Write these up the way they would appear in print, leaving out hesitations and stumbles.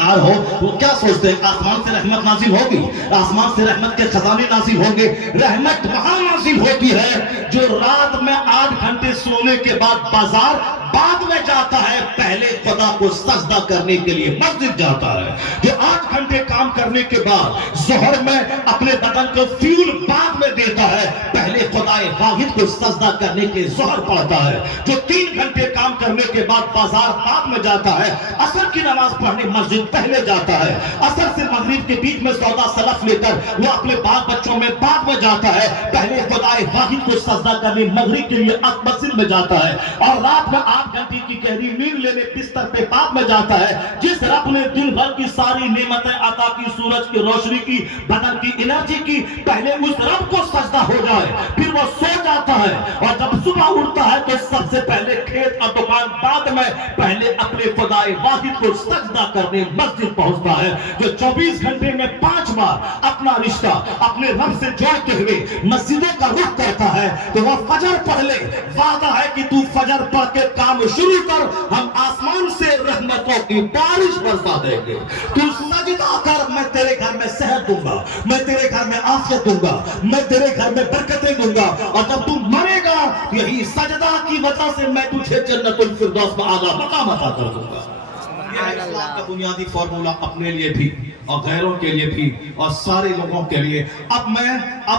ہو وہ کیا سوچتے ہیں آسمان سے رحمت نازل ہوگی، آسمان سے رحمت کے خزانے نازل ہوں گے؟ رحمت وہاں نازل ہوتی ہے جو رات میں 8 گھنٹے سونے کے بعد بازار بعد میں جاتا ہے، پہلے خدا کو سجدہ کرنے کے لیے مسجد جاتا ہے، جو 8 گھنٹے کام کرنے کے بعد ظہر میں اپنے بدن کو فیول بعد میں دیتا ہے، پہلے خدا واحد کو سجدہ کرنے کے ظہر پڑھتا ہے، جو 3 گھنٹے کام کرنے کے بعد بازار بعد میں جاتا ہے، عصر کی نماز پڑھنے مسجد پہلے جاتا ہے، عصر سے مغرب کے بیچ میں سودا سلف لے کر وہ اپنے بال بچوں میں بعد میں جاتا ہے، پہلے خدا واحد کو سجدہ کرنے مغرب کے لیے مسجد میں جاتا ہے، اور رات میں 8 گھنٹے کی گہری نیند لینے بستر پہ بعد میں جاتا ہے۔ جس رب نے دن بھر کی ساری نعمتیں عطا کی، سورج کی روشنی کی، بدن کی انرجی کی، پہلے اس رب کو سجدہ ہو جائے پھر وہ سو جاتا ہے، اور جب صبح اٹھتا ہے تو سب سے پہلے کھیت اور دکان بعد میں پہلے اپنے خدا واحد کو سجدہ کرنے مسجد پہنچتا ہے، جو 24 گھنٹے میں 5 بار اپنا رشتہ اپنے رب سے جوڑتے ہوئے مسجدوں کا رخ کرتا ہے، تو وہ فجر پڑھ لے، وعدہ ہے کہ تو فجر پڑھ کے کام شروع کر، ہم آسمان سے رحمتوں کی بارش برسا دیں گے، تو سجدہ کر، میں تیرے گھر میں صحت دوں گا، میں تیرے گھر میں عافیت دوں گا، میں تیرے گھر میں برکتیں دوں گا، اور جب تو مرے گا یہی سجدہ کی وجہ سے میں تجھے جنت الفردوس میں اعلیٰ مقام عطا کر دوں گا۔ یہ ہے اسلام کا بنیادی فارمولہ اپنے لیے بھی اور غیروں کے لیے بھی اور سارے لوگوں کے لیے۔ اب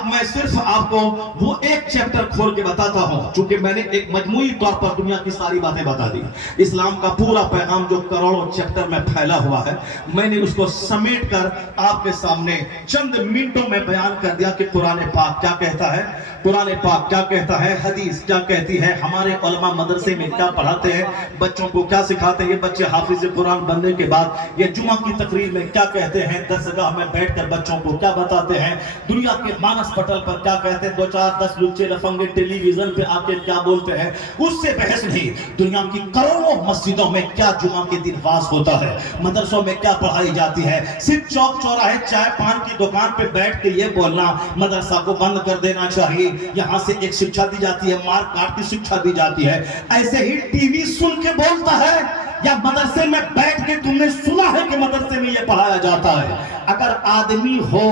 میں صرف آپ کو وہ ایک چیپٹر کھول کے بتاتا ہوں، چونکہ میں نے ایک مجموعی طور پر دنیا کی ساری باتیں بتا دی، اسلام کا پورا پیغام جو کروڑوں چیپٹر میں پھیلا ہوا ہے، میں نے اس کو سمیٹ کر آپ کے سامنے چند منٹوں میں بیان کر دیا کہ قرآن پاک کیا کہتا ہے، قرآن پاک کیا کہتا ہے، حدیث کیا کہتی ہے، ہمارے علماء مدرسے میں کیا پڑھاتے ہیں، بچوں کو کیا سکھاتے ہیں، یہ بچے حافظ قرآن بننے کے بعد یہ جمعہ کی تقریر میں کیا کہتے ہیں، درسگاہ میں بیٹھ کر بچوں کو کیا بتاتے ہیں، دنیا کے مانس پٹل پر کیا کہتے ہیں، 2-4-10 لچے لفنگے ٹیلی ویژن پہ آ کے کیا بولتے ہیں، اس سے بحث نہیں، دنیا کی کروڑوں مسجدوں میں کیا جمعہ کے دن واز ہوتا ہے، مدرسوں میں کیا پڑھائی جاتی ہے، صرف چوک چوراہے چائے پان کی دکان پہ بیٹھ کے یہ بولنا مدرسہ کو بند کر دینا چاہیے، یہاں سے ایک شکشا دی جاتی ہے، مار کاٹ کی شکشا دی جاتی ہے، ایسے ہی ٹی وی سن کے بولتا ہے، یا مدرسے میں بیٹھ کے تم نے سنا ہے کہ مدرسے میں یہ پڑھایا جاتا ہے؟ اگر آدمی ہو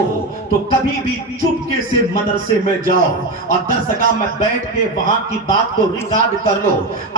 تو کبھی بھی چپکے سے مدرسے میں جاؤ اور درسگاہ میں بیٹھ کے وہاں کی بات کو ریکارڈ کر لو۔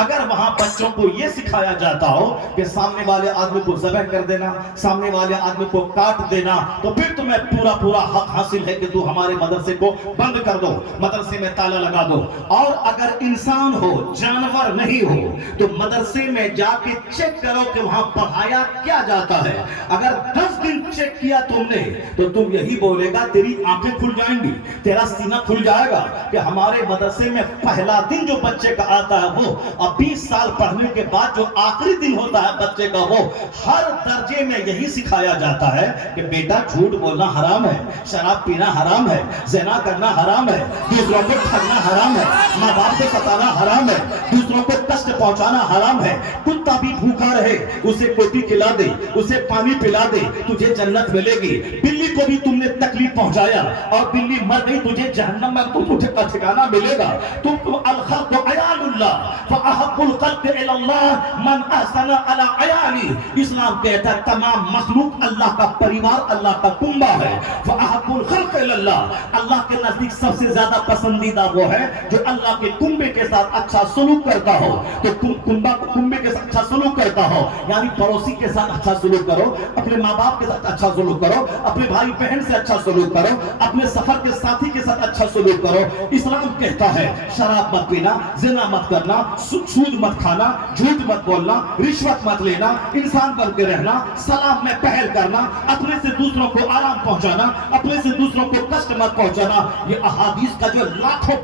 اگر وہاں بچوں کو یہ سکھایا جاتا ہو کہ سامنے والے آدمی کو ذبح کر دینا، سامنے والے آدمی کو کاٹ دینا، تو پھر تمہیں پورا حق حاصل ہے کہ تو ہمارے مدرسے کو بند کر دو، مدرسے میں تالا لگا دو۔ اور اگر انسان ہو، جانور نہیں ہو، تو مدرسے میں جا کے چیک کرو کہ وہاں پڑھایا کیا جاتا ہے۔ اگر 10 دن چیک کیا تم نے تو تم یہی بولے گا، تیری آنکھیں کھل جائیں گی، تیرا سینہ کھل جائے گا کہ ہمارے مدرسے میں پہلا دن جو بچے کا آتا ہے وہ، اور 20 سال پڑھنے کے بعد جو آخری دن ہوتا ہے بچے کا، وہ ہر درجے میں یہی سکھایا جاتا ہے کہ بیٹا جھوٹ بولنا حرام ہے، شراب پینا حرام ہے، زنا کرنا حرام ہے، دوسروں کو ٹھگنا حرام ہے، ماں باپ سے ستانا حرام ہے، دوسروں کو کشٹ پہنچانا حرام ہے، کتا بھی بھوکا رہے اسے روٹی کھلا دے، اسے پانی پلا دے، تجھے جنت ملے گی۔ بلی کو بھی تم نے تکلیف پہنچایا اور بلی مر گئی، تجھے جہنم میں تجھے کا ٹھکانہ ملے گا۔ تم الخلق عیال اللہ فاحب الخلق الی اللہ من احسن علی عیالی، اسلام کہتا ہے تمام مخلوق اللہ کا پریوار، اللہ کا کنبہ ہے۔ فاحب الخلق الی اللہ، اللہ کے نزدیک سب سے زیادہ پسندیدہ وہ ہے جو اللہ کے کنبے کے ساتھ اچھا سلوک کرتا ہو۔ تو کنبے کے ساتھ اچھا سلوک کرتا ہو، یعنی پڑوسی کے ساتھ اچھا سلوک کرو، اپنے ماں باپ کے ساتھ اچھا سلوک کرو، اپنے بھائی بہن سے اچھا سلوک کرو، اپنے سفر کے ساتھی کے ساتھ اچھا سلوک کرو۔ اسلام کہتا ہے شراب مت پینا، زنا مت کرنا، سود مت کھانا، جھوٹ مت بولنا، رشوت مت لینا، انسان بن کے رہنا، سلام میں پہل کرنا، اپنے سے دوسروں کو آرام پہنچانا، اپنے سے دوسروں کو کشٹ مت پہنچانا۔ یہ احادیث کا جو لاکھوں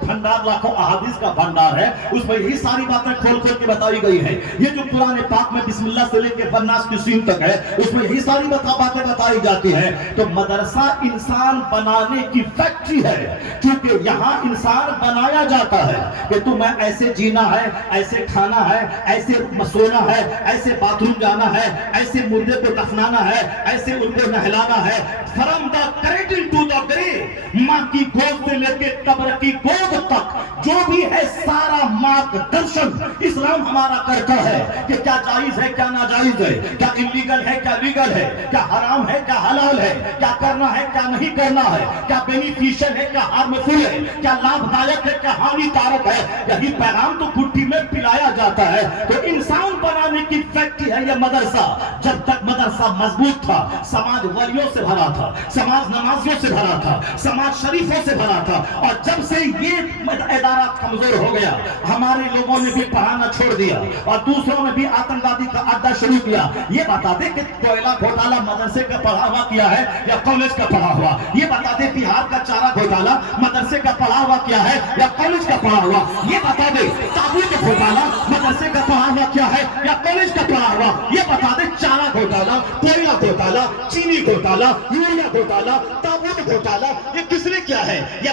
احادیث کا بھنڈار ہے، اس میں یہی ساری باتیں کھول کے بتائی گئی ہیں۔ یہ جو قرآن پاک میں بسم اللہ سے لے کے والناس کی سین تک ہے، اس میں یہی ساری باتیں بتائی جاتی ہیں۔ تو مدرسہ انسان بنانے کی فیکٹری ہے، کیونکہ یہاں انسان بنایا جاتا ہے کہ تو میں ایسے ایسے جینا ہے، ایسے کھانا ہے، ایسے سونا ہے، ایسے باتھ روم جانا ہے، ایسے مردے کو دفنانا ہے، ایسے ان کو نہلانا ہے. From the cradle to the grave, ماں کی گود سے لے کے قبر کی گود تک جو بھی ہے سارا مارگ درشن اسلام ہمارا کرتا ہے کہ کیا جائز ہے، کیا ناجائز ہے، کیا انلیگل ہے، کیا لیگل ہے، کیا حرام ہے، کیا حلال ہے، کیا کرنا ہے، کیا نہیں کرنا ہے، کیا بینیفیشل ہے، کیا ہارمفل ہے، کیا لابھ دائک ہے، کیا ہانی کارک ہے. یہی پیغام تو گٹھی میں پلایا جاتا ہے. تو انسان بنانے کی فیکٹری ہے یہ مدرسہ. جب تک مدرسہ مضبوط تھا، سماج ولیوں سے بھرا تھا، سماج نمازیوں سے بھرا تھا، سماج شریفوں سے بھرا تھا. اور جب سے یہ ادارہ کمزور ہو گیا، ہمارے لوگوں نے بھی پڑھانا چھوڑ دیا اور دوسروں نے بھی آتنکوادی کا اڈا شروع کیا. یہ بتا دے کہ کوئلہ گھوٹالہ مدرسے کا پڑھا ہوا کیا ہے یا کالج کا پڑھا ہوا. یہ بتا دے بہار کا چارہ گھوٹالہ مدرسے کا پڑھا ہوا کیا ہے یا کالج کا پڑھا ہوا. یہ بتا دے تابوت گھوٹالہ مدرسے کا پڑھا ہوا کیا ہے یا کالج کا پڑھا ہوا. یہ بتا دے چارہ گھوٹالہ، کوئلہ گھوٹالہ، چینی گھوٹالہ، یوریا گھوٹالہ، تابوت گھوٹالہ یہ کس نے کیا ہے؟ یا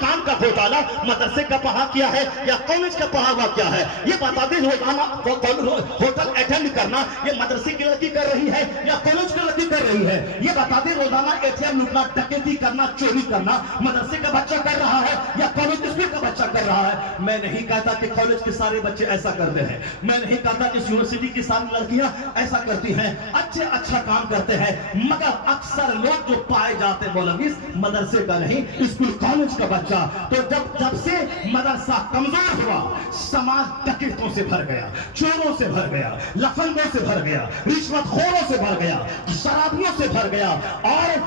کام کا گھوٹالہ مدرسے کا پڑھا کیا ہے یا کالج کا پڑھا ہوا کیا ہے. یہ بتا دیں روزانہ ہوٹل اٹینڈ کرنا یہ مدرسے کی لڑکی کر رہی ہے یا کالج کی لڑکی کر رہی ہے. یہ بتا دیں روزانہ ATM لوٹنا، ڈکیتی کرنا، چوری کرنا مدرسے کا بچہ کر رہا ہے یا کالج اسکول کا بچہ کر رہا ہے. میں نہیں کہتا کہ کالج کے سارے بچے ایسا کرتے ہیں، میں نہیں کہتا کہ یونیورسٹی کی ساری لڑکیاں ایسا کرتی ہیں، اچھا کام کرتے ہیں. مگر اکثر لوگ جو پائے جاتے مولوی مدرسے کا نہیں، اسکول کالج کا بچہ. تو جب سے مدرسہ کمزور ہوا، سماج ڈکیتوں سے بھر گیا، چوروں سے بھر گیا، لفنگوں سے بھر گیا، رشوت خوروں سے بھر گیا، شرابیوں سے بھر گیا. اور